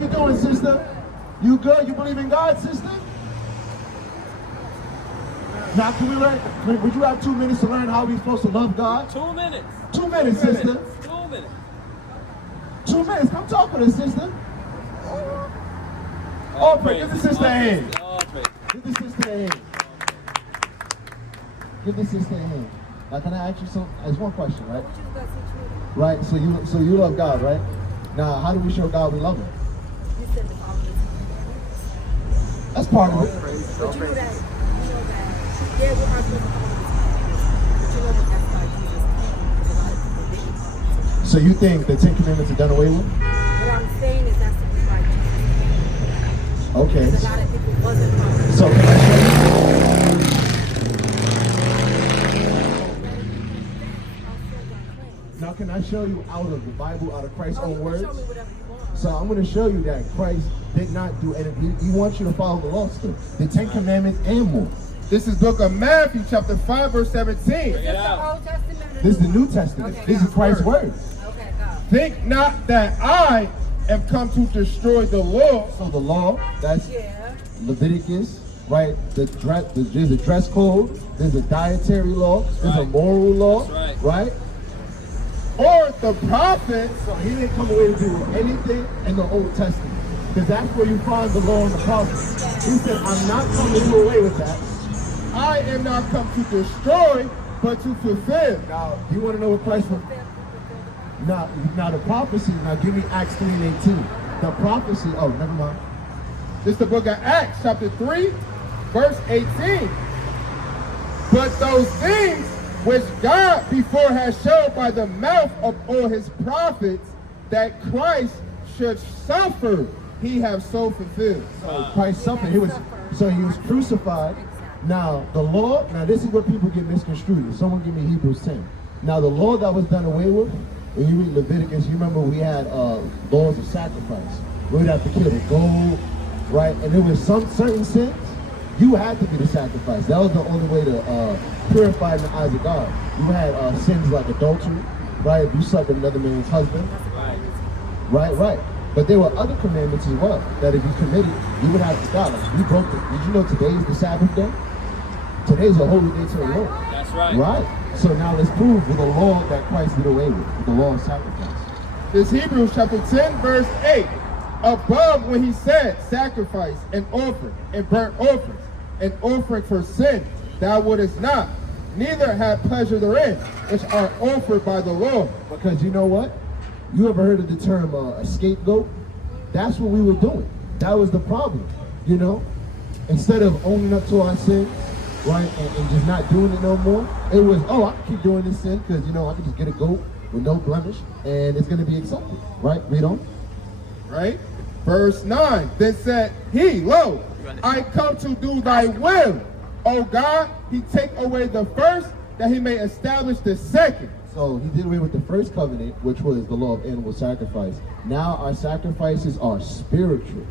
you doing, sister? You good? You believe in God, sister? Now, can we learn? Would you have 2 minutes to learn how we're supposed to love God? 2 minutes. 2 minutes, sister. 2 minutes. 2 minutes. Come talk with us, sister. All praise. Give the sister a hand. Give the sister a hand. Give the sister a hand. Now, can I ask you something? There's one question, right? Right. So you love God, right? Now, how do we show God we love Him? You said the Father. That's part of it. But you know that. Yeah, we're not supposed to follow this commandments. But you know that that's why Jesus came. Because a lot of people didn't follow this. So you think the 10 Commandments are done away with? What I'm saying is that's why Jesus came. Okay. Because a lot of people wasn't following. So can I show you? Now can I show you out of the Bible, out of Christ's own words? Show me whatever you want. So I'm going to show you that Christ did not do anything. He wants you to follow the law still. The 10 Commandments and more. This is book of Matthew, chapter 5, verse 17. Is this the Old Testament or This is the New Testament. Okay, This is Christ's words. Okay, go. Think not that I have come to destroy the law. So the law, that's Yeah. Leviticus, right? There's a dress code. There's a dietary law. There's a moral law, right? Or the prophets. So he didn't come away to do anything in the Old Testament. Because that's where you find the law and the prophets. He said, I'm not coming to do away with that. I am not come to destroy, but to fulfill. Now, you want to know what Christ was? Now the prophecy, now give me Acts 3 and 18. The prophecy, oh, never mind. This is the book of Acts, chapter 3, verse 18. But those things which God before has showed by the mouth of all his prophets, that Christ should suffer, he have so fulfilled. So Christ suffered. He was crucified. Now the law, now this is where people get misconstrued. Someone give me Hebrews 10. Now the law that was done away with, when you read Leviticus, you remember we had laws of sacrifice. We would have to kill the goat, right? And there was some certain sins, you had to be the sacrifice. That was the only way to purify in the eyes of God. You had sins like adultery, right? If you slept with another man's husband, right. But there were other commandments as well that if you committed, you would have to stop. Like, you broke it. Did you know today is the Sabbath day? Today's a holy day to the Lord. That's right. Right. So now let's prove with the law that Christ did away with the law of sacrifice. This Hebrews chapter 10, verse 8. Above when he said, sacrifice and offering and burnt offerings and offering for sin, thou wouldest not, neither have pleasure therein, which are offered by the law. Because you know what? You ever heard of the term a scapegoat? That's what we were doing. That was the problem, you know? Instead of owning up to our sins, right, and just not doing it no more, it was, oh, I can keep doing this sin because, you know, I can just get a goat with no blemish and it's going to be accepted, right? Read on. Right? Verse 9, then said he, lo, I come to do thy will. O God, he take away the first, that he may establish the second. So he did away with the first covenant, which was the law of animal sacrifice. Now our sacrifices are spiritual,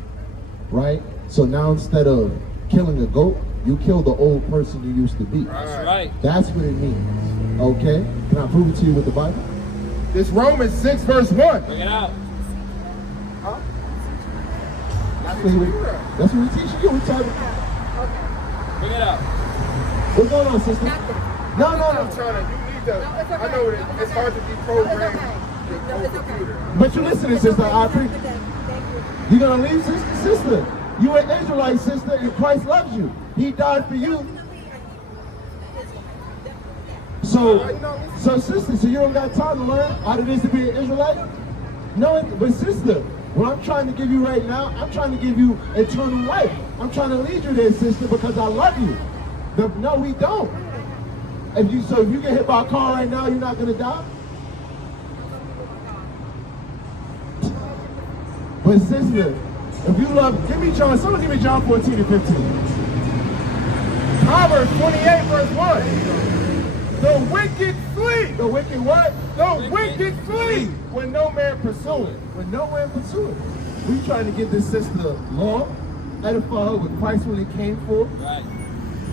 right? So now instead of killing a goat, you kill the old person you used to be. That's right. That's what it means, okay? Can I prove it to you with the Bible? This Romans 6, verse 1. Bring it out. That's what we teach you. We tell you. Bring it out. What's going on, sister? No. I'm trying to, you need to, I know it's hard to deprogram the computer. But you listen, sister. I appreciate. You're gonna leave, sister. You an Israelite, sister, and Christ loves you. He died for you. So sister, so you don't got time to learn how it is to be an Israelite? No, but sister, what I'm trying to give you right now, I'm trying to give you eternal life. I'm trying to lead you there, sister, because I love you. No, we don't. If you get hit by a car right now, you're not gonna die. But sister, if you love, someone give me John 14 and 15. Proverbs 28, verse 1. The wicked flee. The wicked what? The wicked flee when no man pursue it. When no man pursue it. We trying to get this sister law, edify her with Christ when he came for. Right.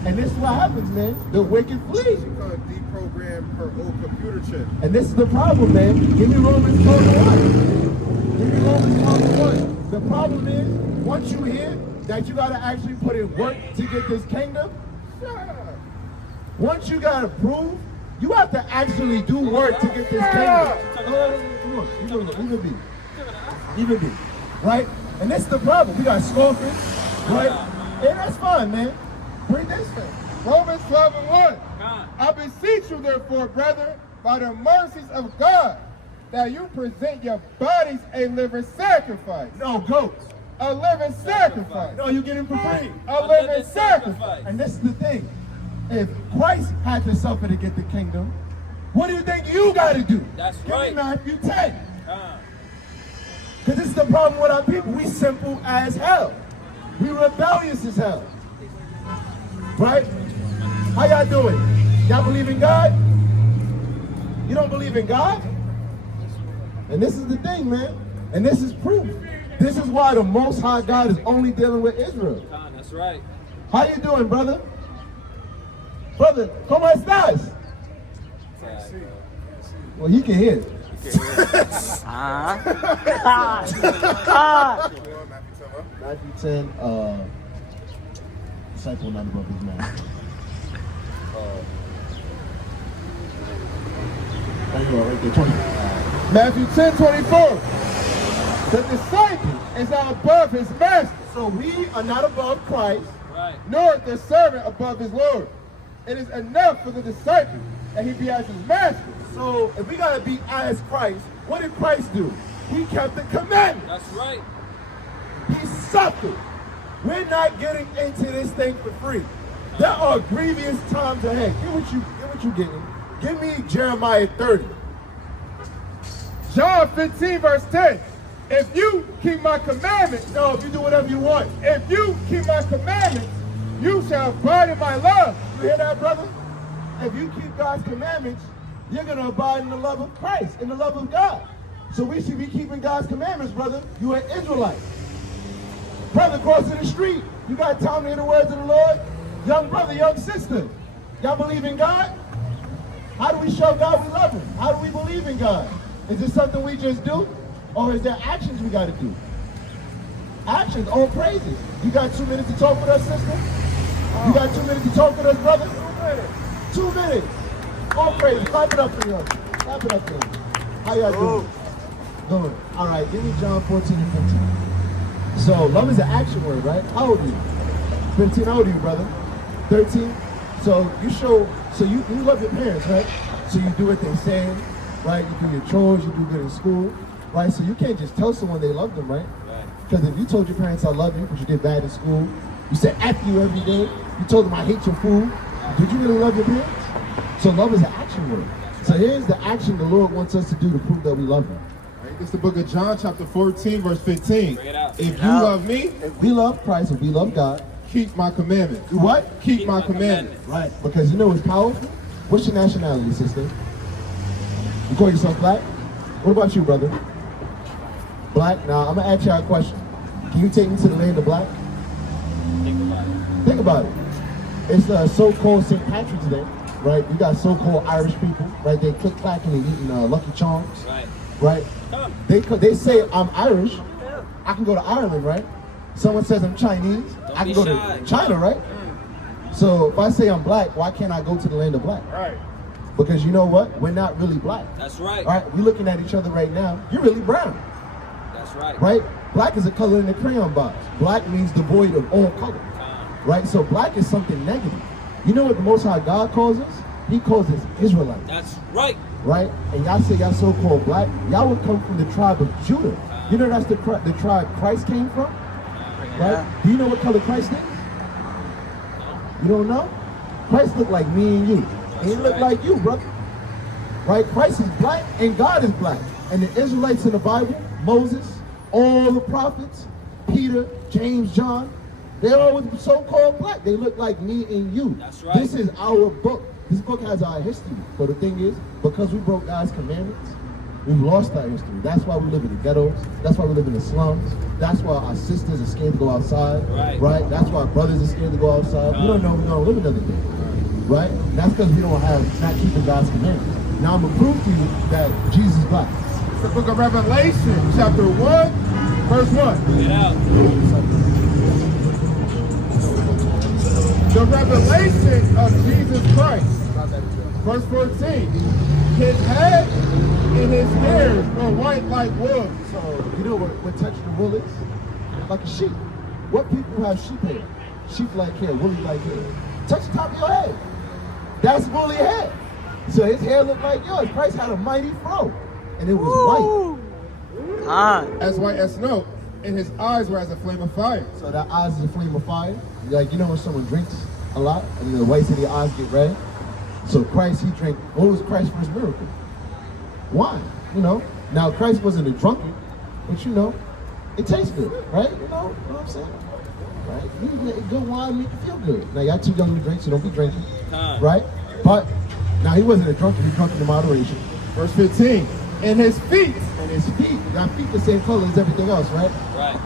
And this is what happens, man. The wicked flee. She's going to deprogram her old computer chip. And this is the problem, man. Give me Romans 12:1. Give me Romans 12:1. The problem is, once you hear that you got to actually put in work to get this kingdom, once you got to prove, you have to actually do work to get this kingdom. Come on, even be. Right? And that's the problem. We got scoffers, right? And that's fine, man. Bring this thing. Romans 12:1. I beseech you, therefore, brethren, by the mercies of God, that you present your bodies a living sacrifice. No, goats. A living sacrifice. No, you get it for free. A living sacrifice. And this is the thing. If Christ had to suffer to get the kingdom, what do you think you got to do? That's Give right. me Matthew 10. Because this is the problem with our people. We simple as hell. We rebellious as hell. Right? How y'all doing? Y'all believe in God? You don't believe in God? And this is the thing, man. And this is proof. This is why the Most High God is only dealing with Israel. That's right. How you doing, brother? Brother, ¿cómo estás? Well, you can hear it. Matthew 10, disciple not above his master. There you are, right there, 20. Matthew 10:24. The disciple is not above his master, So we are not above Christ. Right. nor the servant above his Lord. It is enough for the disciple that he be as his master. So if we gotta be as Christ, what did Christ do? He kept the commandments. That's right. He suffered. We're not getting into this thing for free. There are grievous times ahead. Get what you getting. Give me Jeremiah 30. John 15:10. If you keep my commandments, No, if you do whatever you want. if you keep my commandments, you shall abide in my love. You hear that, brother? If you keep God's commandments, you're gonna abide in the love of Christ, in the love of God. So we should be keeping God's commandments, brother. You an Israelite. Brother, crossing the street. You got time to hear the words of the Lord? Young brother, young sister. Y'all believe in God? How do we show God we love him? How do we believe in God? Is it something we just do? Or is there actions we gotta do? Actions, all praises. You got 2 minutes to talk with us, sister? You got 2 minutes to talk with us, brother? 2 minutes. All praises. Clap it up for them. Clap it up for them. How y'all doing? Good. All right, give me John 14 and 15. So, love is an action word, right? How old are you? 15, how old are you, brother? 13? So, you love your parents, right? So you do what they say, right? You do your chores, you do good in school, right? So you can't just tell someone they love them, right? Because if you told your parents I love you because you did bad in school, you said F you every day, you told them I hate your food, did you really love your parents? So love is an action word. So here's the action the Lord wants us to do to prove that we love him. It's the book of John, chapter 14, verse 15. Bring it out. If you love me, If we love Christ, if we love God, keep my commandments. do what? Keep my commandments. Right. Because you know what's powerful? What's your nationality, sister? You call yourself black? What about you, brother? Black? Now, I'm going to ask y'all a question. Can you take me to the land of black? Think about it. Think about it. It's so-called St. Patrick's Day, right? You got so-called Irish people, right? They click-clack and they eating Lucky Charms, Right. right? Come. They say I'm Irish. I can go to Ireland, right? Someone says I'm Chinese. I can be go shy. to China, right? So if I say I'm black, why can't I go to the land of black? Right. Because you know what? We're not really black. That's right. All right, we're looking at each other right now. You're really brown, That's right. right? Black is a color in the crayon box. Black means devoid of all color, right? So black is something negative. You know what the Most High God calls us? He calls us Israelites, That's right. right? And y'all say y'all so-called black. Y'all would come from the tribe of Judah. You know that's the tribe Christ came from, right? Do you know what color Christ is? You don't know? Christ looked like me and you. He didn't look like you, brother. Right? Christ is black and God is black. And the Israelites in the Bible, Moses, all the prophets, Peter, James, John, they're all so-called black. They look like me and you. That's right. This is our book. This book has our history. But the thing is, because we broke God's commandments, we've lost our history. That's why we live in the ghettos. That's why we live in the slums. That's why our sisters are scared to go outside. Right. That's why our brothers are scared to go outside. We don't know if we're going to live another day. Right? That's because we don't have, not keeping God's commandments. Now I'm going to prove to you that Jesus is black. It's the book of Revelation, chapter 1, verse 1. Bring it out. The revelation of Jesus Christ. Verse 14. His head and his hairs were white like wool. So, you know what touching the wool is? Like a sheep. What people have sheep hair? Sheep like hair, woolly like hair. Touch the top of your head. That's woolly hair. So his hair looked like yours. Christ had a mighty fro. And it was white. As white as snow. And his eyes were as a flame of fire. So that eyes is a flame of fire. Like, you know when someone drinks a lot and the whites of their eyes get red? So Christ, he drank, what was Christ's first miracle? Wine, you know. Now Christ wasn't a drunkard, but you know, it tastes good, right? You know what I'm saying? Right? Good wine make you feel good. Now y'all too young to drink, so don't be drinking. Right? But now he wasn't a drunkard, he drunk in moderation. Verse 15. And his feet. And his feet, now feet the same color as everything else, right? Right.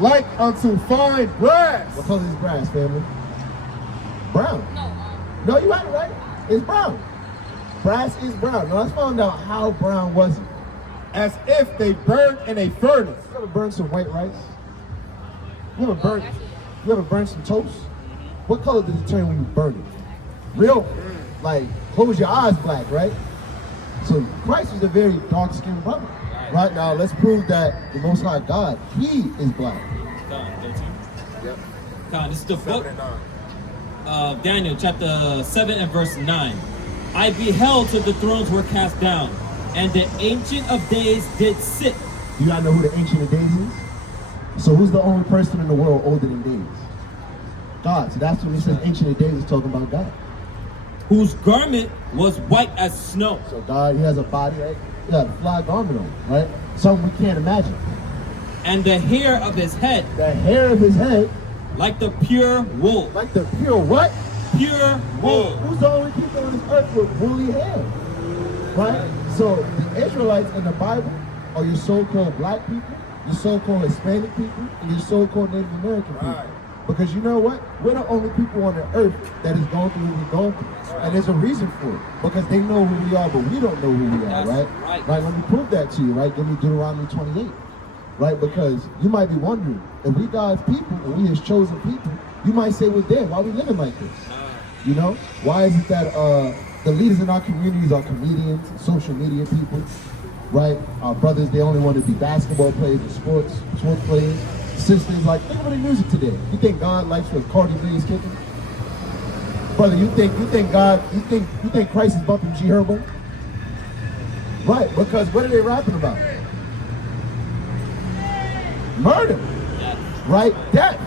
Like unto fine brass. What color is brass, family? Brown. No, you had it right. It's brown. Brass is brown. Now let's find out how brown was it. As if they burned in a furnace. You ever burned some white rice? You ever burned some toast? What color does it turn when you burn it? Real, like, close your eyes black, right? So Christ was a very dark-skinned brother. Right now, let's prove that the Most High God, he is black. Con, 13. Yep. Con, this is the 7 book and 9. of Daniel, chapter 7 and verse 9. I beheld till the thrones were cast down, and the Ancient of Days did sit. You gotta know who the Ancient of Days is? So who's the only person in the world older than days? God. So that's when he says Ancient of Days is talking about God. Whose garment was white as snow. So God, he has a body, right? He got a fly garment on, right? Something we can't imagine. And the hair of his head, The hair of his head, like the pure wool. like the pure what? Pure wool. Who's the only people on this earth with woolly hair? Right? So the Israelites in the Bible are your so-called black people, your so-called Hispanic people, and your so-called Native American people. Right. Because you know what? We're the only people on the earth that is going through what we're going through. And there's a reason for it. Because they know who we are, but we don't know who we are, That's right? right. Right, let me prove that to you, right? Give me Deuteronomy 28. Right? Because you might be wondering, if we God's people and we his chosen people, you might say, well, damn, why are we living like this? You know? Why is it that the leaders in our communities are comedians, social media people, right? Our brothers, they only want to be basketball players and sports players. Sisters, like, think about the music today. You think God likes what Cardi B is kicking? Brother, you think Christ is bumping G Herbo? Right, because what are they rapping about? Murder, right? Death,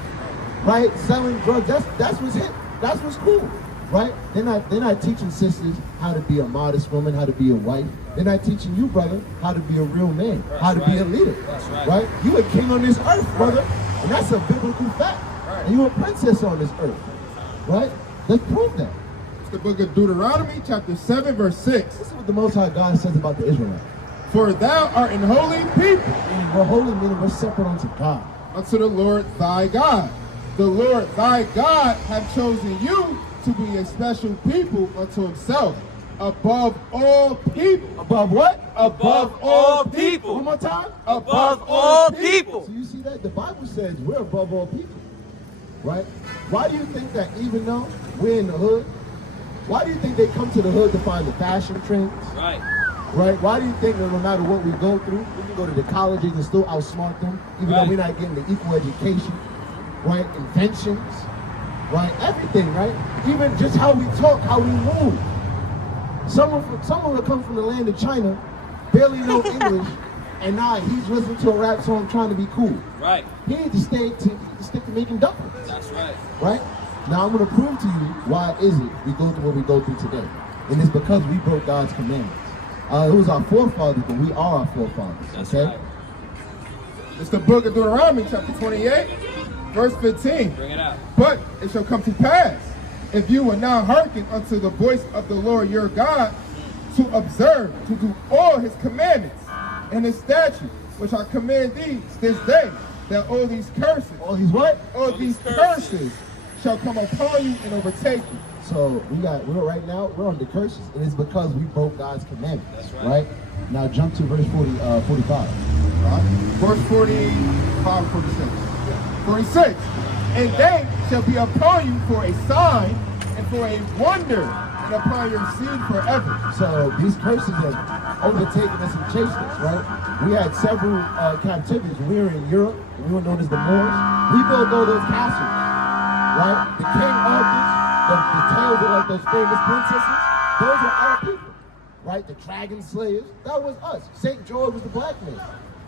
right? Selling drugs. That's what's hip. That's what's cool, right? They're not teaching sisters how to be a modest woman, how to be a wife. They're not teaching you, brother, how to be a real man, how to be a leader. That's right. Right? You a king on this earth, brother, and that's a biblical fact. And you a princess on this earth, right? Let's prove that. It's the book of Deuteronomy, chapter 7, verse 6. This is what the Most High God says about the Israelites. For thou art an holy people And we're holy, meaning we're separate unto God. unto the Lord thy God. The Lord thy God hath chosen you to be a special people unto himself, above all people. Above what? Above all people. One more time. Above all people. So you see that? The Bible says we're above all people. Right? Why do you think that even though we're in the hood, why do you think they come to the hood to find the fashion trends? Right. Right? Why do you think that no matter what we go through, we can go to the colleges and still outsmart them, even though Right. we're not getting the equal education, right? Inventions, right? Everything, right? Even just how we talk, how we move. Someone will come from the land of China, barely know English, and now he's listening to a rap song trying to be cool. Right. He needs to stick to making dumplings. That's right. Right? Now I'm going to prove to you why is it we go through what we go through today. And it's because we broke God's commandments. It was our forefathers, but we are our forefathers. That's okay? right. It's the book of Deuteronomy, chapter 28, verse 15. Bring it out. But it shall come to pass, if you will now hearken unto the voice of the Lord your God, to observe, to do all his commandments and his statutes, which I command thee this day, that all these curses, All these what? all these curses shall come upon you and overtake you. So we're right now, we're on the curses. And it's because we broke God's commandments. That's right. Now jump to verse 45. verse 45, 46. 46. And they shall be upon you for a sign and for a wonder, and upon your seed forever. So these curses have overtaken us and chased us, right? We had several captivities. We were in Europe. We were known as the Moors. We built all those castles, right? The King Arthurs, the tales of like those famous princesses, those were our people, right? The dragon slayers, that was us. St. George was the black man.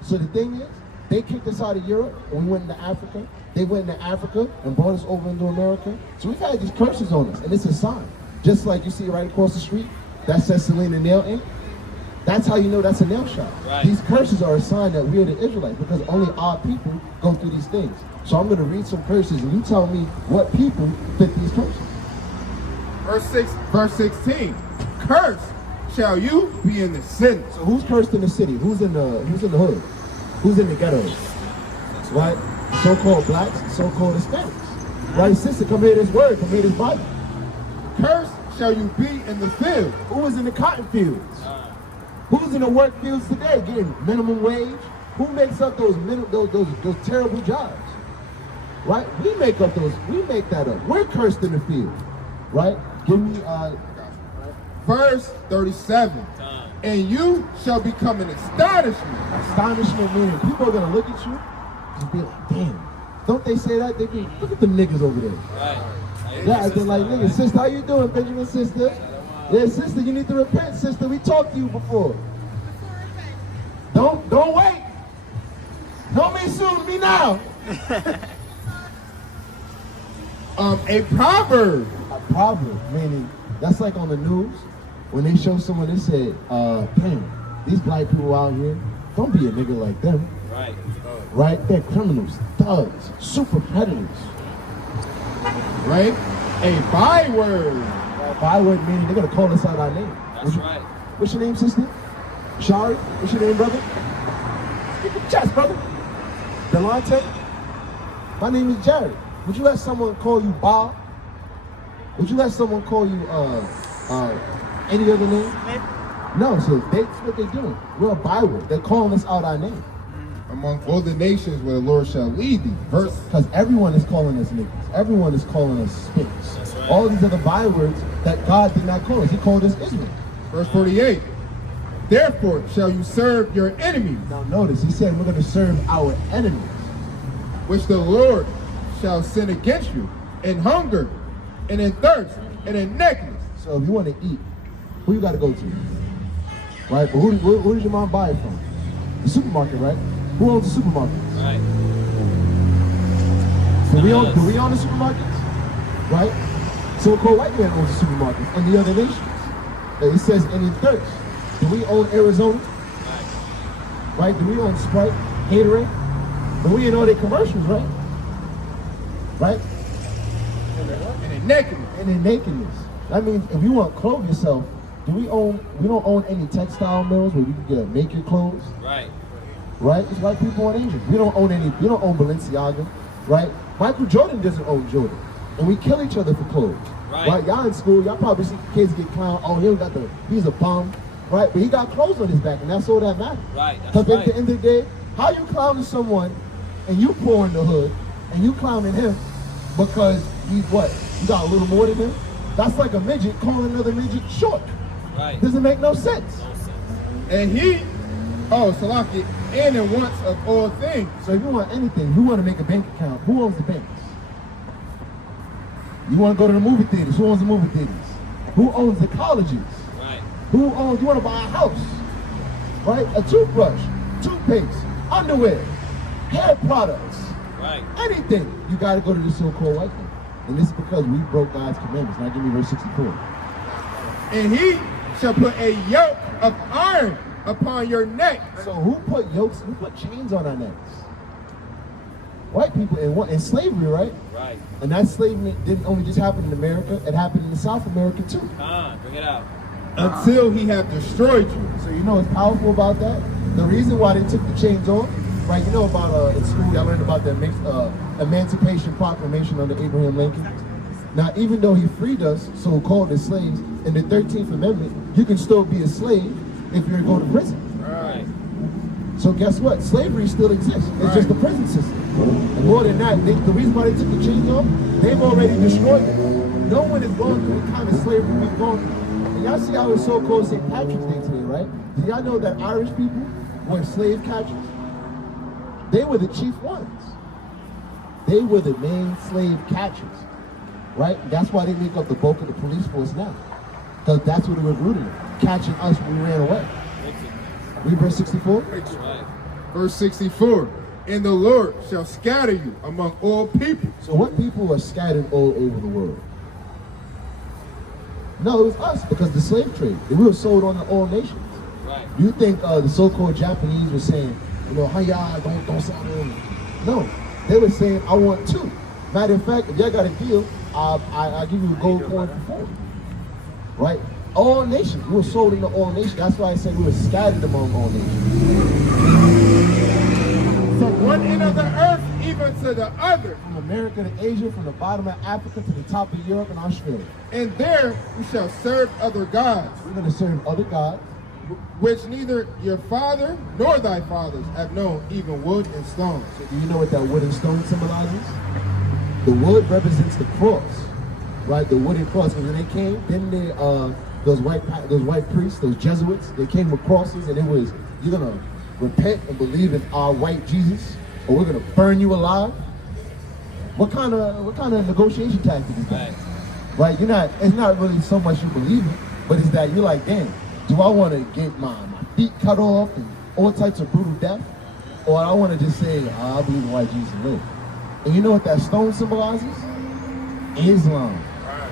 So the thing is, they kicked us out of Europe and we went into Africa. They went into Africa and brought us over into America. So we've had these curses on us, and it's a sign. Just like you see right across the street, that says Selena Nail Ink. That's how you know that's a nail shop. Right. These curses are a sign that we're the Israelites, because only our people go through these things. So I'm going to read some curses, and you tell me what people fit these curses. Verse 16. Cursed shall you be in the city. So who's cursed in the city? Who's in the hood? Who's in the ghettos? Right? So-called blacks, so-called Hispanics. Right, sister, come hear this word, come hear this Bible. Cursed shall you be in the field. Who is in the cotton fields? Who's in the work fields today getting minimum wage? Who makes up those terrible jobs? Right? We make that up. We're cursed in the field. Right? Give me Verse 37. And you shall become an astonishment. astonishment, meaning people are gonna look at you and be like, damn. Don't they say that? They be, look at them niggas over there. Right. Yeah, they're like, niggas, sister, how you doing, Benjamin, sister? Yeah, sister, you need to repent, sister. We talked to you before. Don't wait. Know me soon, me now. A proverb. A proverb, meaning that's like on the news when they show someone, they say, damn, these black people out here, don't be a nigga like them. Right. Right? They're criminals, thugs, super predators. Right? A byword. Byword meaning they're gonna call us out our name. That's right. What's your name, sister? Shari? What's your name, brother? Get the chest, brother. Delante? My name is Jared. Would you let someone call you Bob? Would you let someone call you any other name? No, so that's what they're doing. We're a byword. They're calling us out our name. Among all the nations where the Lord shall lead thee. Verse. Because everyone is calling us niggas. Everyone is calling us spits. That's right. All these other bywords that God did not call us. He called us Israel. Verse 48. Therefore shall you serve your enemies, Now notice, he said we're going to serve our enemies. which the Lord shall send against you, in hunger, and in thirst, and in nakedness. So if you want to eat, who you got to go to? Right? But who does your mom buy it from? The supermarket, right? Who owns the supermarket? Right. Do we own the supermarkets? Right? So-called white man owns the supermarkets and the other nations. It says, and in thirst. Do we own Arizona? Right? Do we own Sprite, Gatorade? But we in all their commercials, right? Right? And in nakedness. And in nakedness. That means if you want to clothe yourself, we don't own any textile mills where you can get naked clothes. Right. Right? It's white people and Asians. We don't own Balenciaga, right? Michael Jordan doesn't own Jordan. And we kill each other for clothes. Right. Y'all in school, y'all probably see kids get clowned. Oh, he's a bum. Right? But he got clothes on his back, and that's all that matters. Right. That's Because right. at the end of the day, how you clowning someone and you poor in the hood and you clowning him because he's what? You got a little more than him? That's like a midget calling another midget short. Right. Doesn't make no sense. No sense. And he, Salaki, and in wants of all things. So if you want anything, you want to make a bank account, who owns the banks? You want to go to the movie theaters, who owns the movie theaters? Who owns the colleges? Right. You want to buy a house, right? A toothbrush, toothpaste, underwear, hair products, Right. anything. You got to go to the so-called white man. And this is because we broke God's commandments. Now give me verse 64. And he shall put a yoke of iron upon your neck. So who put chains on our necks? White people in slavery, right? Right. And that slavery didn't only just happen in America, it happened in South America too. Bring it out. Until he have destroyed you. So you know what's powerful about that? The reason why they took the chains off, right? You know about in school, y'all learned about the Emancipation Proclamation under Abraham Lincoln. Now, even though he freed us, so-called as slaves, in the 13th Amendment, you can still be a slave if you go to prison. Right. So guess what? Slavery still exists. It's just a prison system. And more than that, the reason why they took the chains off, they've already destroyed them. No one is going through the kind of slavery we've gone through. And y'all see how it's so-called St. Patrick's Day today, right? Do y'all know that Irish people were slave catchers? They were the chief ones. They were the main slave catchers, right? That's why they make up the bulk of the police force now. Because that's what it was rooted in, catching us when we ran away. Read verse 64. Verse 64. And the Lord shall scatter you among all people. So what people are scattered all over the world? No, it was us, because the slave trade. We were sold on to all nations. Right. You think the so-called Japanese were saying, you know, hiya, don't sell me. No, they were saying, I want two. Matter of fact, if y'all got a deal, I'll give you a gold coin for 40. Right? All nations. We were sold into all nations. That's why I said we were scattered among all nations. From one end of the earth even to the other. From America to Asia, from the bottom of Africa to the top of Europe and Australia. And there we shall serve other gods, We're going to serve other gods, which neither your father nor thy fathers have known, even wood and stone. So do you know what that wood and stone symbolizes? The wood represents the cross, right? The wooden cross. And when they came, then they, those white priests, those Jesuits, they came with crosses, and it was, you're gonna repent and believe in our white Jesus, or we're gonna burn you alive. What kind of negotiation tactic is that? Right? It's not really so much you believe it, but it's that you're like, damn, do I want to get my feet cut off and all types of brutal death? Or I want to just say, I believe in white Jesus live. And you know what that stone symbolizes? Islam.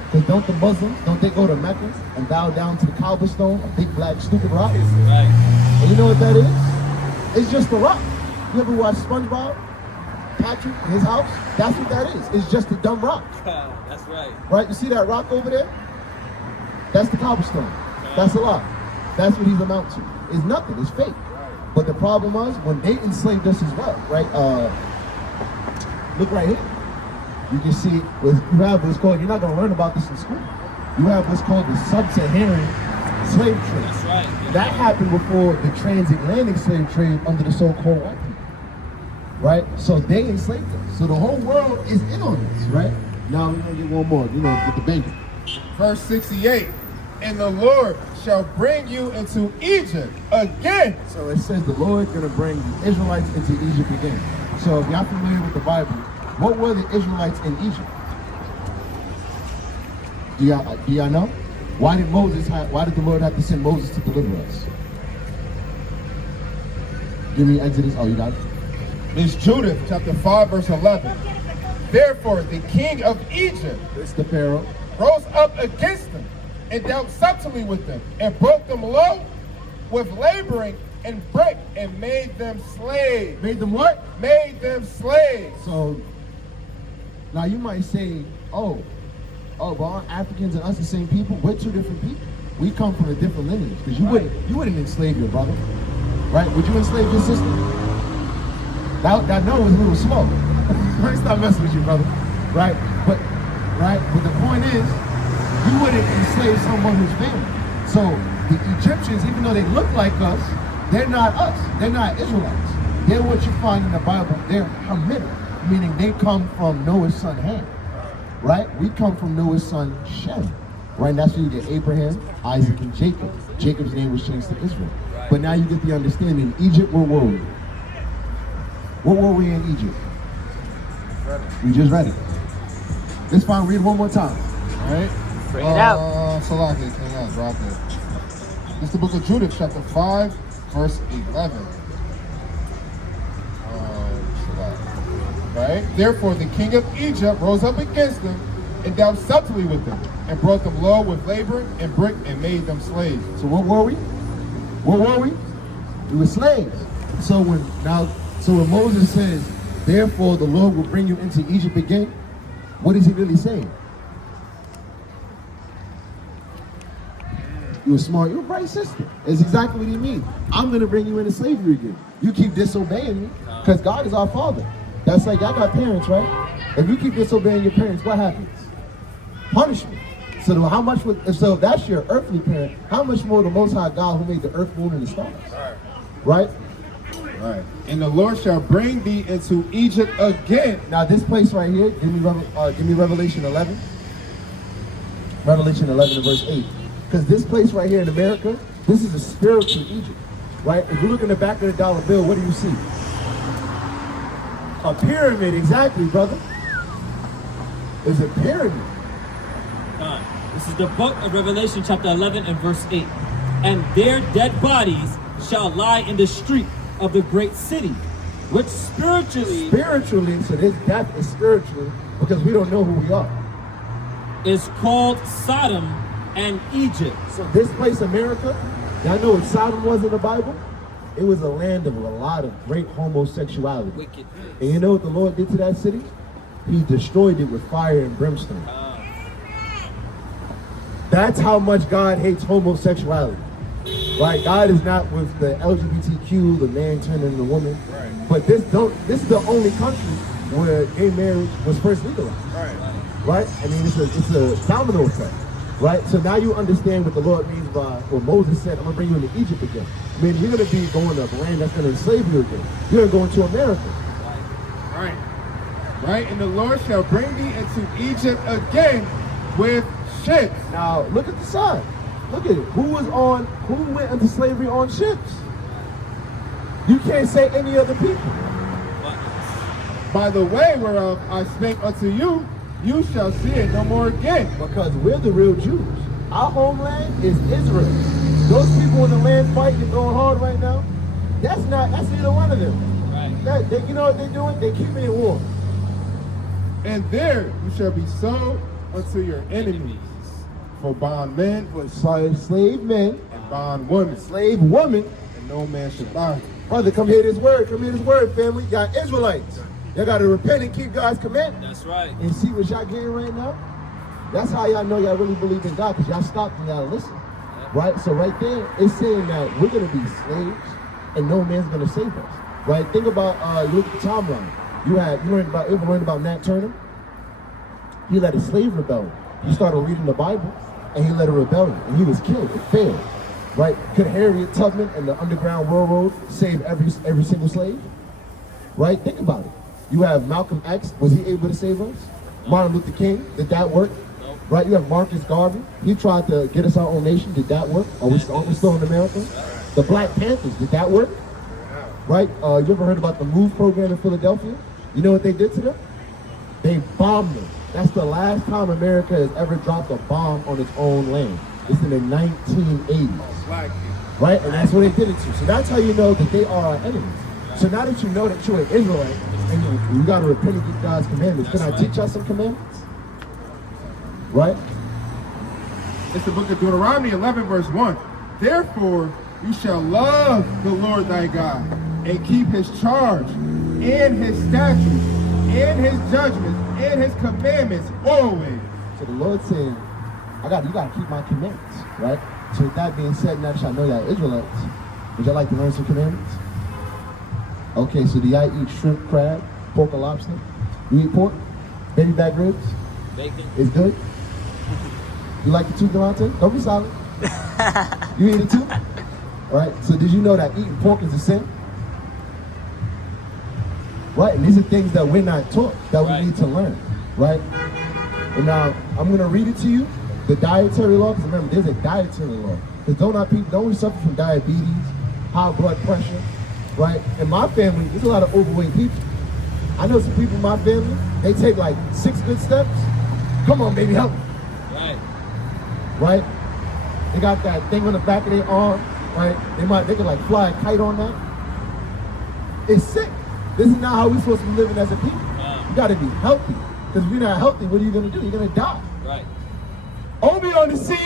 Because don't the Muslims, don't they go to Mecca and bow down to the Kaaba stone, a big black stupid rock? Right. And you know what that is? It's just a rock. You ever watch SpongeBob? Patrick in his house? That's what that is. It's just a dumb rock. That's right. Right? You see that rock over there? That's the cobblestone. That's a lot. That's what he's amount to. It's nothing. It's fake. But the problem was when they enslaved us as well, right? Look right here. You can see you have what's called, you're not going to learn about this in school. You have what's called the sub-Saharan slave trade. That's right. That happened before the transatlantic slave trade under the so-called white people. Right? So they enslaved us. So the whole world is in on this, right? Now we're going to get one more, get the bacon. Verse 68. And the Lord shall bring you into Egypt again. So it says the Lord's going to bring the Israelites into Egypt again. So if y'all familiar with the Bible, what were the Israelites in Egypt? Do y'all know? Why did the Lord have to send Moses to deliver us? Give me Exodus. Oh, you got it? It's Judith chapter 5 verse 11. Therefore the king of Egypt, It's the Pharaoh. rose up against them and dealt subtly with them and broke them low with laboring and brick and made them slaves. Made them what? Made them slaves. So now you might say, oh, but aren't Africans and us the same people? We're two different people. We come from a different lineage. Because you wouldn't enslave your brother, right? Would you enslave your sister? That no was a little small. Let me stop messing with you, brother. Right? But the point is, you wouldn't enslave someone who's family. So the Egyptians, even though they look like us, they're not us. They're not Israelites. They're what you find in the Bible. They're Hamitic, meaning they come from Noah's son Ham. Right? We come from Noah's son Shem. Right? And that's where you get Abraham, Isaac, and Jacob. Jacob's name was changed to Israel. But now you get the understanding. In Egypt, where were we? What were we in Egypt? We just read it. Let's fine, read one more time. All right? Bring it out. Salaki, hang on, drop it. It's the book of Judith, chapter 5, verse 11. Right? Therefore the king of Egypt rose up against them and dealt subtly with them and brought them low with labor and brick and made them slaves. So what were we? What were we? We were slaves. So when Moses says, therefore the Lord will bring you into Egypt again, what is he really saying? You were smart, you're a bright sister. It's exactly what he means. I'm going to bring you into slavery again. You keep disobeying me, because God is our father. That's like, y'all got parents, right? If you keep disobeying your parents, what happens? Punishment. So how much so if that's your earthly parent, how much more the Most High God who made the earth, moon, and the stars? Right? Right. And the Lord shall bring thee into Egypt again. Now this place right here, give me Revelation 11. Revelation 11 and verse 8. Because this place right here in America, this is a spiritual Egypt. Right? If you look in the back of the dollar bill, what do you see? A pyramid, exactly, brother. It's a pyramid. This is the book of Revelation chapter 11 and verse 8. And their dead bodies shall lie in the street of the great city, which spiritually so this death is spiritual because we don't know who we are. is called Sodom and Egypt. So this place, America, y'all know what Sodom was in the Bible? It was a land of a lot of great homosexuality. Wicked. And you know what the Lord did to that city? He destroyed it with fire and brimstone. That's how much God hates homosexuality. Right? God is not with the LGBTQ, the man turning into a woman. Right. But this is the only country where gay marriage was first legalized. Right. Right? I mean, it's a domino effect. Right? So now you understand what the Lord means by what Moses said, I'm going to bring you into Egypt again. I mean, you're going to be going to a land that's going to enslave you again. You're going to go into America. Right. Right. And the Lord shall bring thee into Egypt again with ships. Now, look at the side. Look at it. Who went into slavery on ships? You can't say any other people. By the way whereof I spake unto you, you shall see it no more again. Because we're the real Jews. Our homeland is Israel. Those people in the land fighting and going hard right now, that's either one of them. Right. You know what they're doing? They're keeping it warm. And there you shall be sold unto your enemies for bondmen, For slave men, and bondwomen, slave women. and no man shall buy you. Brother, come hear this word. Come hear this word, family. Y'all Israelites. Y'all got to repent and keep God's commandments. That's right. And see what y'all getting right now? That's how y'all know y'all really believe in God, because y'all stopped and y'all listen. Right? So right there, it's saying that we're going to be slaves and no man's going to save us. Right? Think about, look at the timeline. You ever learned about Nat Turner? He led a slave rebellion. He started reading the Bible and he led a rebellion and he was killed. It failed. Right? Could Harriet Tubman and the Underground Railroad save every single slave? Right? Think about it. You have Malcolm X. Was he able to save us? Martin Luther King. Did that work? Right? You have Marcus Garvey. He tried to get us our own nation. Did that work? Are we still in America? The Black Panthers. Did that work? Right? You ever heard about the MOVE program in Philadelphia? You know what they did to them? They bombed them. That's the last time America has ever dropped a bomb on its own land. It's in the 1980s. Right? And that's what they did it to. So that's how you know that they are our enemies. So now that you know that you're an Israelite and you got to repent and keep God's commandments, can I teach y'all some commandments? Right? It's the book of Deuteronomy 11 verse 1. Therefore you shall love the Lord thy God and keep his charge and his statutes and his judgments and his commandments always. So the Lord saying, you gotta keep my commandments, right? So with that being said, now that y'all know y'all Israelites, would y'all like to learn some commandments? Okay, so do y'all eat shrimp, crab, pork, or lobster? You eat pork? Baby back ribs? Bacon. It's good? You like it too, Delonte? Don't be silent. You eat it too? Right? So did you know that eating pork is a sin? Right? And these are things that we're not taught, that we need to learn. Right? And now, I'm going to read it to you, the dietary law, because remember, there's a dietary law. Because don't we suffer from diabetes, high blood pressure, right? In my family, there's a lot of overweight people. I know some people in my family, they take like 6 good steps. Come on, baby, help me. Right? They got that thing on the back of their arm, right? They could like fly a kite on that. It's sick. This is not how we're supposed to be living as a people. You gotta be healthy. Because if you're not healthy, what are you gonna do? You're gonna die. Right. Obi on the scene.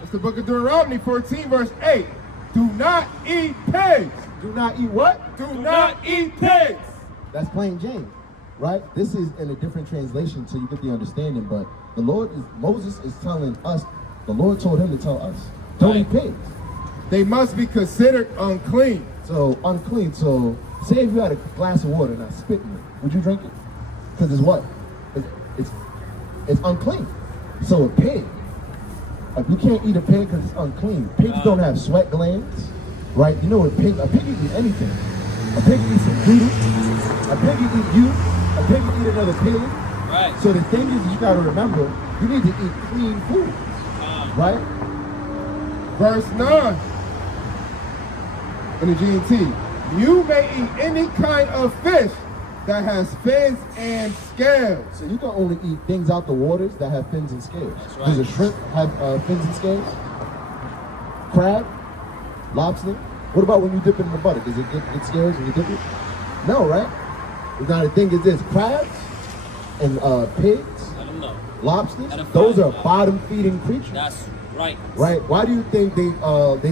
It's the book of Deuteronomy 14 verse 8. Do not eat pigs. Do not eat what? Do not eat pigs. That's plain Jane, right? This is in a different translation so you get the understanding, but Moses is telling us, the Lord told him to tell us, don't eat pigs. They must be considered unclean. So unclean, so say if you had a glass of water and I spit in it, would you drink it? Because it's what? It's unclean. So a pig, you can't eat a pig because it's unclean. Pigs don't have sweat glands, right? You know what a pig can eat anything. A pig eats some doodle. A pig eats you. A pig eats another pig. Right. So the thing is, you got to remember, you need to eat clean food, right? Verse 9 in the GNT. You may eat any kind of fish that has fins and scales. So you can only eat things out the waters that have fins and scales. That's right. Does a shrimp have fins and scales? Crab? Lobster? What about when you dip it in the butter? Does it get scales when you dip it? No, right? Now the thing is this, crabs and pigs, Let them know. lobsters, Let 'em those find are out. bottom-feeding creatures. That's right. Right? Why do you think they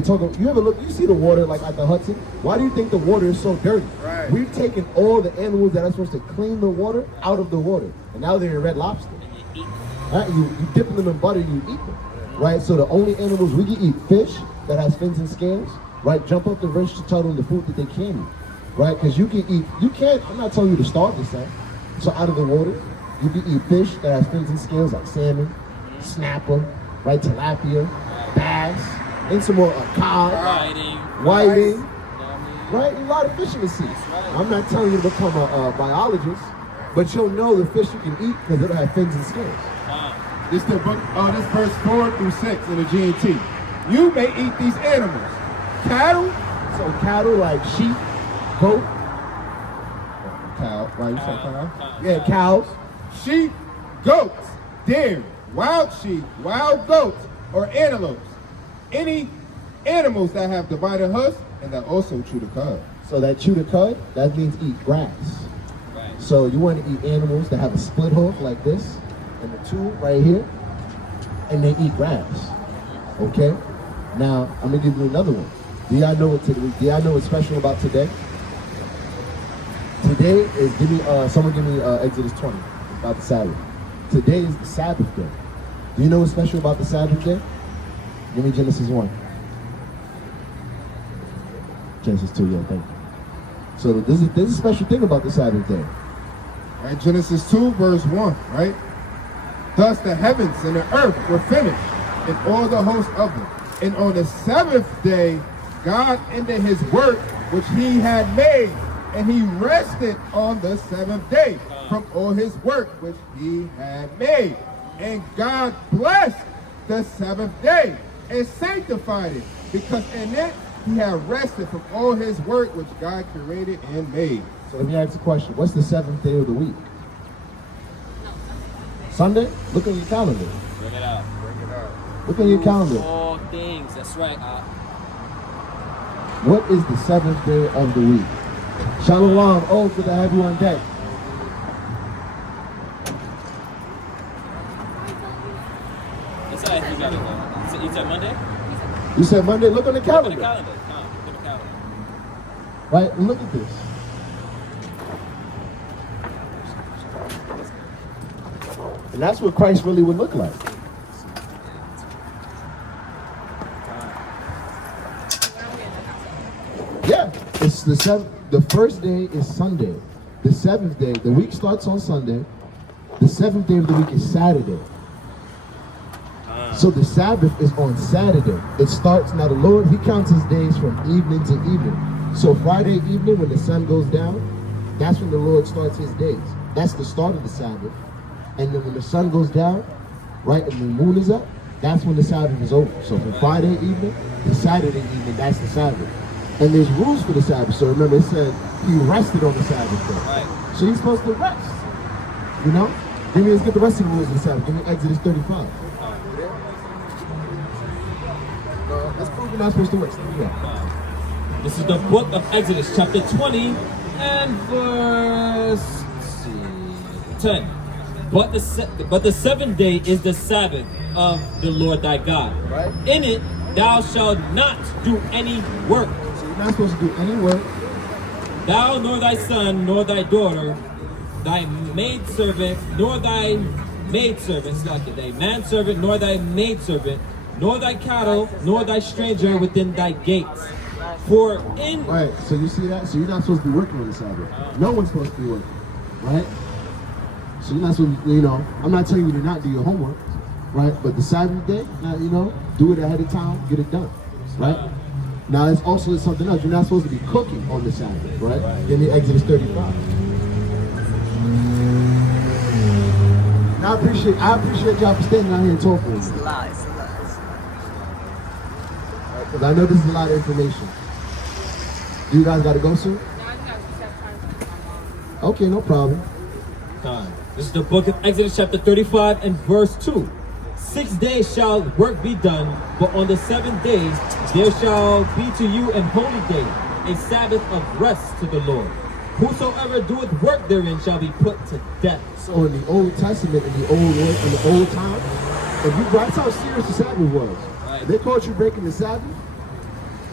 talk about, you ever look, you see the water like at the Hudson? Why do you think the water is so dirty? Right. We've taken all the animals that are supposed to clean the water out of the water. And now they're in red lobster. Right? You dip them in butter, you eat them. Right? So the only animals we can eat, fish that has fins and scales, right? Jump up the verse to tell them the food that they can eat. Right? Because you can eat, you can't, I'm not telling you to starve yourself. So out of the water, you can eat fish that has fins and scales like salmon, snapper, right? Tilapia, bass, and some more cod, whiting, right? A lot of fish in the sea. I'm not telling you to become a biologist, but you'll know the fish you can eat because it'll have fins and scales. This the book. This verse 4 through 6 in the GNT. You may eat these animals: cattle, So cattle like sheep, goat, cow, right? You say cow? yeah, cows, Sheep, goats, deer, wild sheep, wild goats, or antelopes. Any animals that have divided hooves and that also chew the cud. so that chew the cud, that means eat grass. Right. So you want to eat animals that have a split hoof like this, and the two right here, and they eat grass. Okay? Now, I'm gonna give you another one. Do y'all know what's special about today? Today is, someone give me Exodus 20, about the Sabbath. Today is the Sabbath day. Do you know what's special about the Sabbath day? Give me Genesis 1. Genesis 2, yeah, thank you. So there's a special thing about the Sabbath day. Right? Genesis 2, verse 1, right? Thus the heavens and the earth were finished, and all the host of them. And on the seventh day, God ended his work which he had made, and he rested on the seventh day from all his work which he had made. And God blessed the seventh day and sanctified it, because in it he had rested from all his work which God created and made. So let me ask you a question. What's the seventh day of the week? Sunday? Look on your calendar. Bring it out. Look on your calendar. All things. That's right. What is the seventh day of the week? Shalom. Oh, good to have you on deck. It's all right. You got it. So you said Monday? You said Monday. Look on the Look at the calendar. calendar. Come on. Look at the calendar. Right? Look at this. And that's what Christ really would look like. Yeah, it's the seventh. The first day is Sunday. The seventh day, the week starts on Sunday. The seventh day of the week is Saturday. So the Sabbath is on Saturday. It starts, now the Lord, he counts his days from evening to evening. So Friday evening when the sun goes down, that's when the Lord starts his days. That's the start of the Sabbath. And then when the sun goes down, right, and the moon is up, that's when the Sabbath is over. So from Friday evening to Saturday evening, that's the Sabbath. And there's rules for the Sabbath. So remember, it said he rested on the Sabbath day. Right. So he's supposed to rest. You know? Let's get the rest of the rules of the Sabbath. Give me Exodus 35. Let's prove you're not supposed to rest. Yeah. This is the book of Exodus, chapter 20 and verse 10. But the seventh day is the Sabbath of the Lord thy God. Right. In it thou shalt not do any work. So you're not supposed to do any work. Thou nor thy son nor thy daughter, thy maidservant nor thy maidservant, thy manservant nor thy maidservant, nor thy cattle nor thy stranger within thy gates. For in Right, so you see that? So you're not supposed to be working on the Sabbath. No one's supposed to be working. Right? So you're not supposed to, I'm not telling you to not do your homework. Right? But the Sabbath day, do it ahead of time, get it done. Right? Now it's also something else. You're not supposed to be cooking on the Sabbath, right? Give me Exodus 35. Now I appreciate y'all for standing out here and talking with me. It's a lie. Because I know this is a lot of information. You guys got to go soon? Okay, no problem. This is the book of Exodus chapter 35 and verse 2. 6 days shall work be done, but on the 7th day there shall be to you an holy day, a Sabbath of rest to the Lord. Whosoever doeth work therein shall be put to death. So in the Old Testament, in the old time, that's how serious the Sabbath was. Right. If they caught you breaking the Sabbath,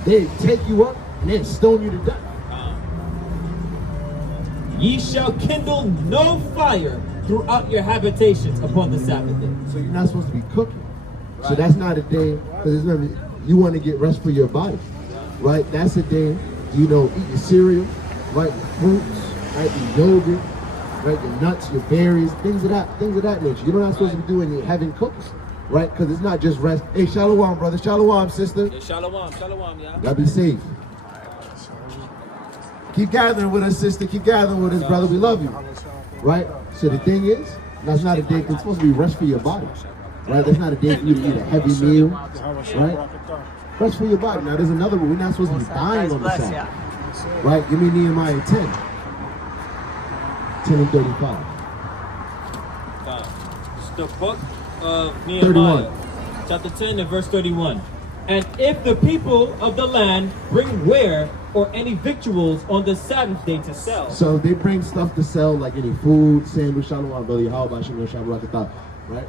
they'd take you up and they'd stone you to death. Ye shall kindle no fire throughout your habitations upon the Sabbath day. So you're not supposed to be cooking. So Right. that's not a day, because you want to get rest for your body, right? That's a day, eat your cereal, right? Your fruits, right? Your yogurt, right? Your nuts, your berries, things of that nature. You're not supposed to be doing having cooking, right? Because it's not just rest. Hey, shalom, brother. Shalom, sister. Yeah, shalom, yeah. Gotta be safe. Keep gathering with us, sister. Keep gathering with us, brother. We love you. Right? So the thing is, that's not a day. It's supposed to be rest for your body. Right? That's not a day for you to eat a heavy meal. Right? Rest for your body. Now there's another one. We're not supposed to be dying on the Sabbath. Right? Give me Nehemiah 10. 10 and 35. It's the book of Nehemiah, chapter 10 and verse 31. And if the people of the land bring ware or any victuals on the Sabbath day to sell. So they bring stuff to sell, like any food, sandwich, shalom, brother. How about you, shalom, right?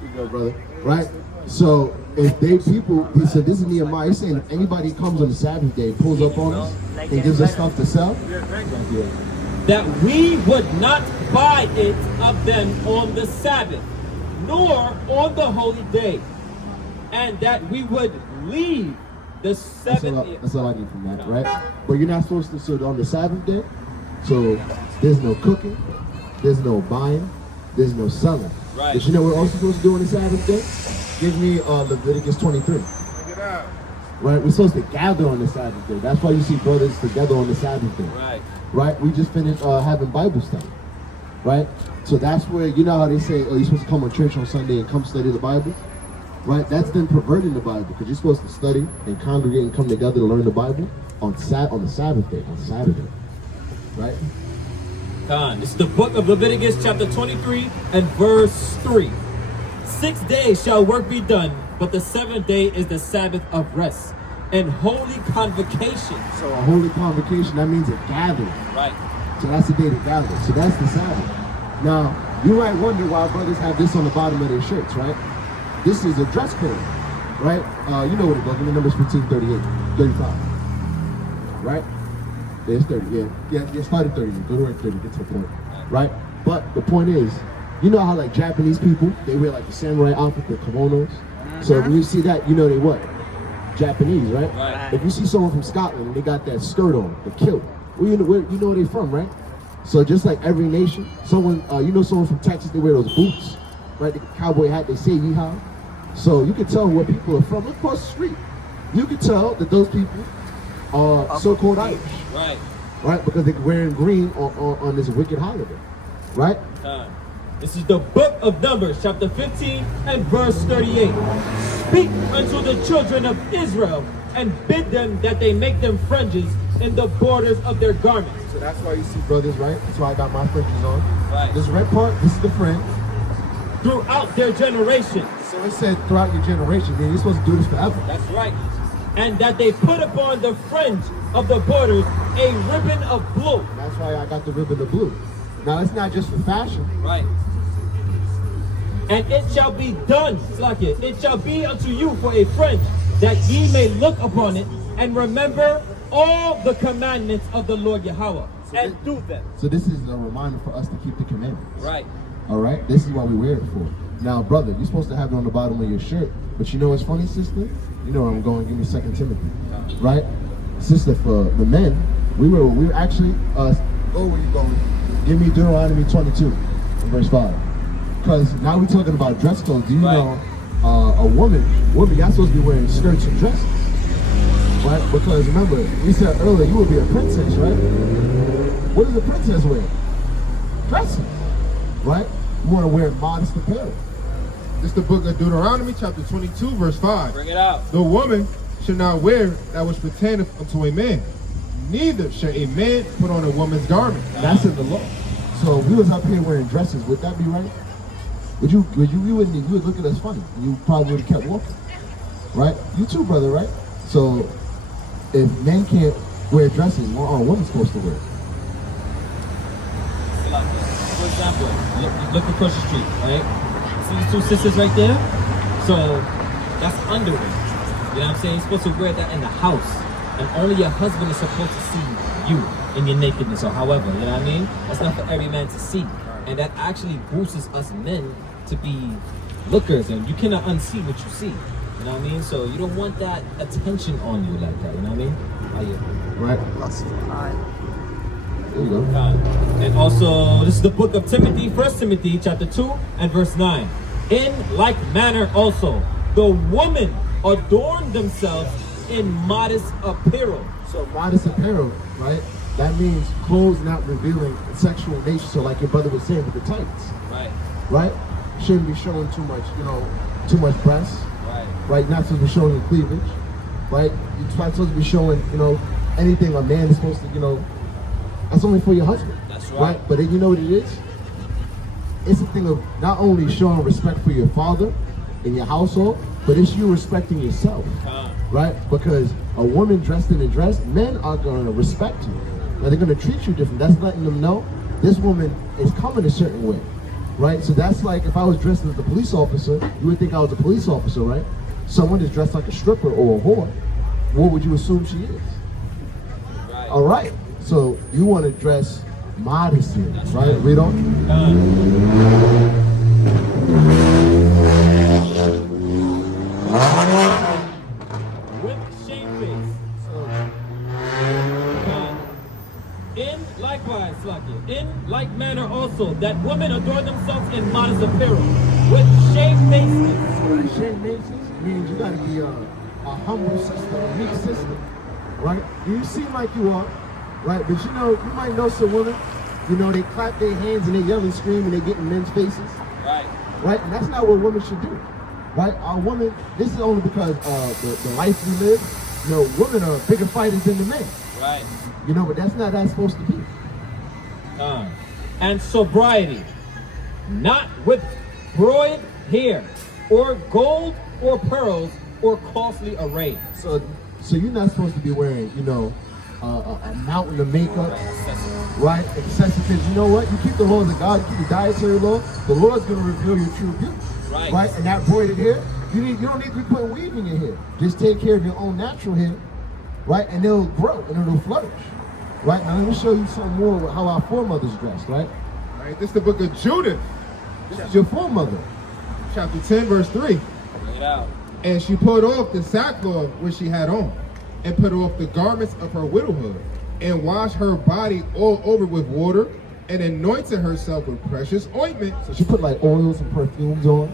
You go, brother. Right? So if they people, so this is Nehemiah, he's saying if anybody comes on the Sabbath day, pulls up on us, and gives us stuff to sell, that we would not buy it of them on the Sabbath, nor on the holy day, and that we would leave the seventh year. That's all I need from that, right? But you're not supposed to, so on the Sabbath day, so there's no cooking, there's no buying, there's no selling. Right. But you know what we're also supposed to do on the Sabbath day? Give me Leviticus 23. Right? We're supposed to gather on the Sabbath day. That's why you see brothers together on the Sabbath day. Right. Right? We just finished having Bible study. Right? So that's where, you know how they say, oh, you're supposed to come to church on Sunday and come study the Bible? Right? That's then perverting the Bible, because you're supposed to study and congregate and come together to learn the Bible on the Sabbath day, on Saturday. Right? This is the book of Leviticus chapter 23 and verse 3. 6 days shall work be done, but the 7th day is the Sabbath of rest and holy convocation. So a holy convocation, that means a gathering. Right. So that's the day to gather. So that's the Sabbath. Now, you might wonder why brothers have this on the bottom of their shirts, right? This is a dress code, right? You know what it goes. Give me Numbers 15, 38, 35. Right? Yeah, it's 30, yeah, start at 30, go to 30, get to the point, right? But the point is, you know how like Japanese people, they wear like the samurai outfit, the kimonos? So when you see that, you know they what? Japanese, right? Right. If you see someone from Scotland and they got that skirt on, the kilt, well, you know where they're from, right? So just like every nation, someone from Texas, they wear those boots, right? The cowboy hat, they say yeehaw. So you can tell where people are from. Look across the street. You can tell that those people are so-called Irish. Right. Right? Because they're wearing green on this wicked holiday. Right? This is the book of Numbers, chapter 15 and verse 38. Speak unto the children of Israel and bid them that they make them fringes in the borders of their garments. So that's why you see brothers, right? That's why I got my fringes on. Right. This red part, this is the fringe. Throughout their generations. So it said throughout your generation, man, you're supposed to do this forever. That's right. And that they put upon the fringe of the borders a ribbon of blue. That's why I got the ribbon of blue. Now it's not just for fashion. Right. And it shall be done, Slakia, it shall be unto you for a fringe, that ye may look upon it and remember all the commandments of the Lord Yahweh and do them. So this is a reminder for us to keep the commandments. Right. All right? This is what we wear it for. Now, brother, you're supposed to have it on the bottom of your shirt. But you know what's funny, sister? You know where I'm going. Give me 2 Timothy. Right? Sister, for the men, we were actually, go where you going. Give me Deuteronomy 22, verse 5. Because now we're talking about dress codes. Do you know a woman, y'all supposed to be wearing skirts and dresses. right? Because remember, we said earlier you would be a princess, right? What does a princess wear? Dresses, right? You want to wear modest apparel. This is the book of Deuteronomy, chapter 22, verse 5. Bring it out. The woman should not wear that which pertaineth unto a man. Neither shall a man put on a woman's garment. That's in the law. So if we was up here wearing dresses, would that be right? You would look at us funny. You probably would have kept walking, right? You too, brother, right? So if men can't wear dresses, what are women supposed to wear? For example, look across the street, right? See these two sisters right there? So that's underwear. You know what I'm saying? You're supposed to wear that in the house. And only your husband is supposed to see you in your nakedness or however, you know what I mean? That's not for every man to see. And that actually boosts us men to be lookers, and you cannot unsee what you see. You know what I mean? So you don't want that attention on you like that, you know what I mean? Oh, yeah. Right. There you go. And also, this is the book of Timothy, 1 Timothy chapter 2 and verse 9. In like manner also, the women adorn themselves in modest apparel. So modest apparel, right? That means clothes not revealing sexual nature. So like your brother was saying with the tights, Right. right? Shouldn't be showing too much, too much breast, Right. right? Not supposed to be showing your cleavage, right? You're not supposed to be showing, anything a man is supposed to, that's only for your husband. That's right. But then you know what it is? It's a thing of not only showing respect for your father in your household, but it's you respecting yourself, right? Because a woman dressed in a dress, men are gonna respect you. Now they're gonna treat you different. That's letting them know this woman is coming a certain way, right? So that's like if I was dressed as a police officer, you would think I was a police officer, right? Someone is dressed like a stripper or a whore, what would you assume she is? Right. All right. So you want to dress modestly, right? Read on. With shamefaced. In like manner also, that women adorn themselves in modest apparel, with shamefacedness. Shamefacedness means you got to be a humble sister, a meek sister, right? You seem like you are, right? But you might know some women, they clap their hands and they yell and scream and they get in men's faces. Right. Right? And that's not what women should do. Right? Our women, this is only because the life we live, women are bigger fighters than the men. Right. But that's not how it's supposed to be. And sobriety, not with broid hair, or gold, or pearls, or costly array. So you're not supposed to be wearing, a mountain of makeup, right? Excessive things. You know what? You keep the laws of God, you keep the dietary law, the Lord's going to reveal your true beauty. Right? And that braided hair, you don't need to be putting weave in your hair. Just take care of your own natural hair, right? And it'll grow and it'll flourish. Right? Now let me show you some more with how our foremothers dressed, right? Right, this is the book of Judith. This is your foremother. Chapter 10, verse 3. Bring it out. And she put off the sackcloth which she had on, and put off the garments of her widowhood, and washed her body all over with water, and anointed herself with precious ointment. So she put like oils and perfumes on.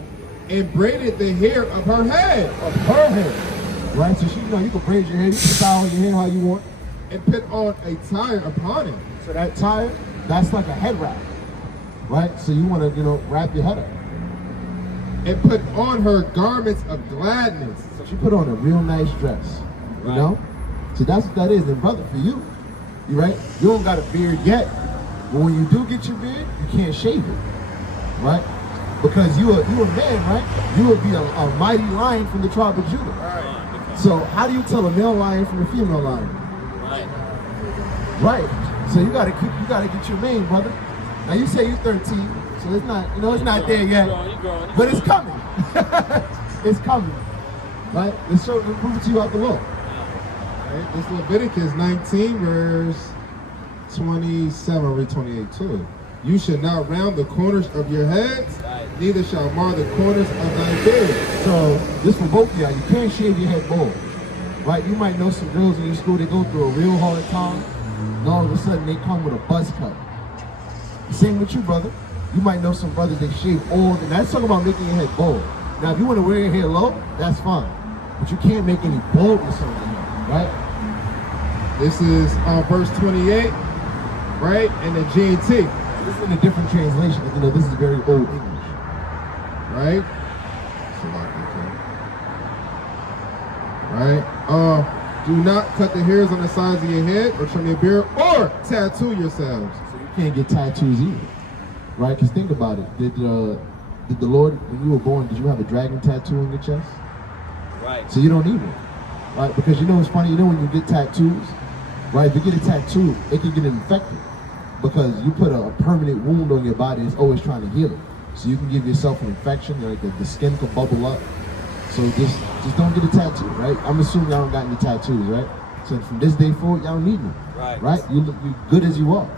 And braided the hair of her head. Of her hair. Right? So you can braid your hair, you can style your hair how you want. And put on a tire upon it. So that tire, that's like a head wrap. Right? So you want to, wrap your head up. And put on her garments of gladness. So she put on a real nice dress. Right. So that's what that is. And brother, for you, right? You don't got a beard yet. But when you do get your beard, you can't shave it. Right? Because you a man, right? You would be a mighty lion from the tribe of Judah. Right. So how do you tell a male lion from a female lion? Right. Right. So you gotta get your mane, brother. Now you say you're 13, so it's not, it's not there yet. You're growing. But it's coming. It's coming. Right? Let's prove it to you out the law. Right? This Leviticus 19, verse 27, read 28 too. You shall not round the corners of your heads, neither shall mar the corners of thy beard. So this for both of y'all, you can't shave your head bald. Right? You might know some girls in your school, they go through a real hard time, and all of a sudden they come with a buzz cut. Same with you, brother. You might know some brothers, they shave all, and that's talking about making your head bald. Now if you want to wear your hair low, that's fine. But you can't make any baldness on your head, right? This is verse 28, right? And the GNT, This is in a different translation. You know, this is very old English. right? Right? Do not cut the hairs on the sides of your head or trim your beard or tattoo yourselves. So you can't get tattoos either, right? Because think about it. Did the Lord, when you were born, did you have a dragon tattoo on your chest? Right. So you don't need one, right? Because you know what's funny? You know when you get tattoos, right? If you get a tattoo, it can get infected because you put a permanent wound on your body. It's always trying to heal it. So you can give yourself an infection, like the skin could bubble up. So just don't get a tattoo, right? I'm assuming y'all don't got any tattoos, right? So from this day forward, y'all don't need them, right? You look good as you are.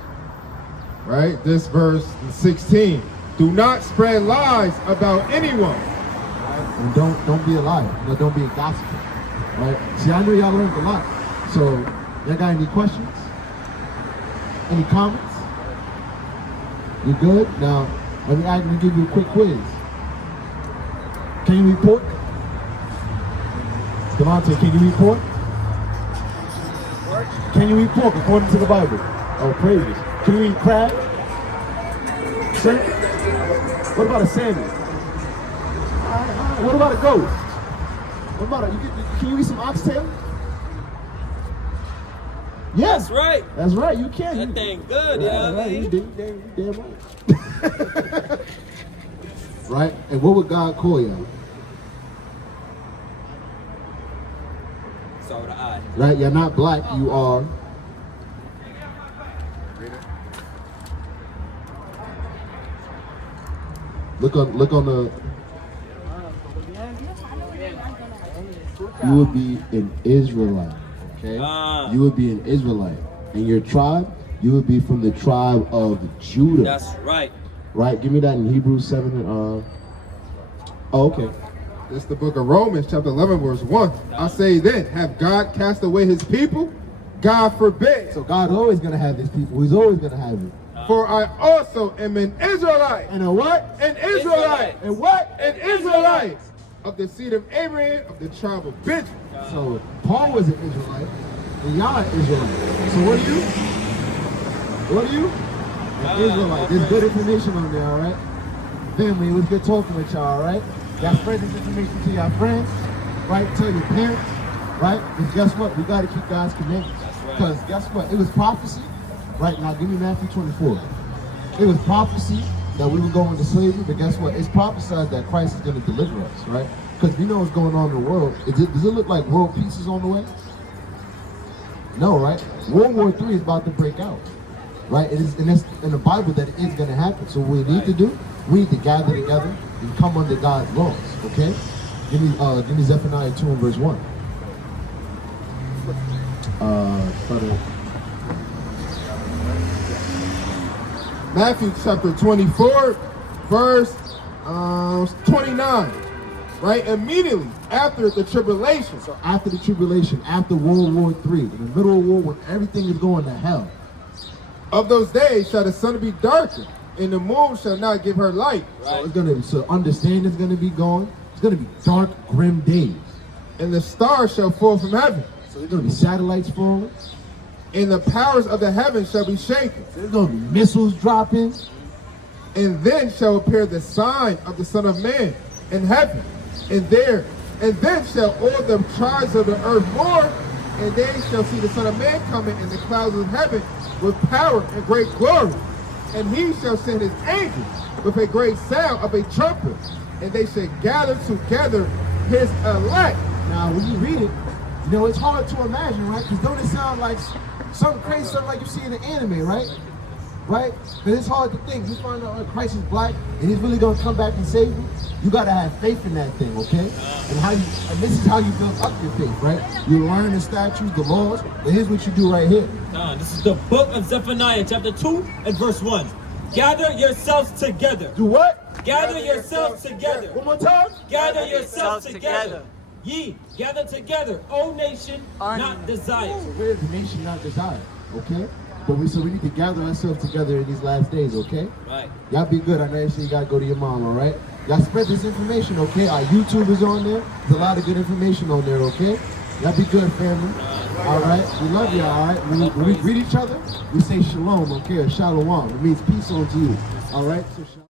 Right? This verse 16. Do not spread lies about anyone. And don't be a liar. You know, don't be a gossiper, right? See, I know y'all learned a lot. So y'all got any questions? Any comments? You good? Now let me give you a quick quiz. Can you report? Devontae, can you report? Can you report according to the Bible? Oh, praise. Can you eat crab? Shrimp? What about a salmon? What about a goat? What about can you eat some oxtail? Yes. That's right. That's right, you can. That thing good, you know what I mean? You damn right. Right? And what would God call you? So would I. Right? You're not black, you are. Look on the. You would be an Israelite, okay? You would be an Israelite. And your tribe, you would be from the tribe of Judah. That's right. Right? Give me that in Hebrews 7. Oh, okay. This is the book of Romans, chapter 11, verse 1. I say then, have God cast away his people? God forbid. So God's always going to have his people. He's always going to have it. For I also am an Israelite. And a what? An Israelite. And what? An Israelite. Of the seed of Abraham, of the tribe of Benjamin. So Paul was an Israelite, and y'all are Israelites. So what are you? What are you? An Israelite. There's good information on there, all right? Family, it was good talking with y'all, all right? Y'all spread this information to your friends, right? Tell your parents, right? Because guess what? We got to keep God's commandments. Because guess what? It was prophecy. Right now, give me Matthew 24. It was prophecy that we would go into slavery, but guess what? It's prophesied that Christ is going to deliver us, right? Because we know what's going on in the world. Does it look like world peace is on the way? No, right? World War III is about to break out, right? It is, and it's in the Bible that it is going to happen. So what we need to do, we need to gather together and come under God's laws, okay? Give me Zephaniah 2 and verse 1. Matthew chapter 24, verse 29. Right? Immediately after the tribulation. So after the tribulation, after World War III, in the middle of war when everything is going to hell. Of those days shall the sun be darkened, and the moon shall not give her light. Right. So understand it's gonna be gone. It's gonna be dark, grim days. And the stars shall fall from heaven. So there's gonna be satellites falling. And the powers of the heavens shall be shaken. There's gonna be missiles dropping. And then shall appear the sign of the Son of Man in heaven. And then shall all the tribes of the earth mourn, and they shall see the Son of Man coming in the clouds of heaven with power and great glory. And he shall send his angels with a great sound of a trumpet, and they shall gather together his elect. Now, when you read it, you know, it's hard to imagine, right? Because don't it sound like something crazy, something like you see in the anime, right? Right? Because it's hard to think. You find out Christ is black and he's really going to come back and save you. You got to have faith in that thing, okay? And this is how you build up your faith, right? You learn the statutes, the laws, but here's what you do right here. This is the book of Zephaniah, chapter 2 and verse 1. Gather yourselves together. Do what? Gather yourselves together. One more time. Gather yourselves together. Ye, gather together, O nation, not desire. So where is the nation not desired, okay? But we need to gather ourselves together in these last days, okay? Right. Y'all be good. I know you gotta go to your mom, all right? Y'all spread this information, okay? Our YouTube is on there. There's a lot of good information on there, okay? Y'all be good, family. All right? We love y'all, all right? When we greet each other, we say shalom, okay, or shalom. It means peace unto you. All right? So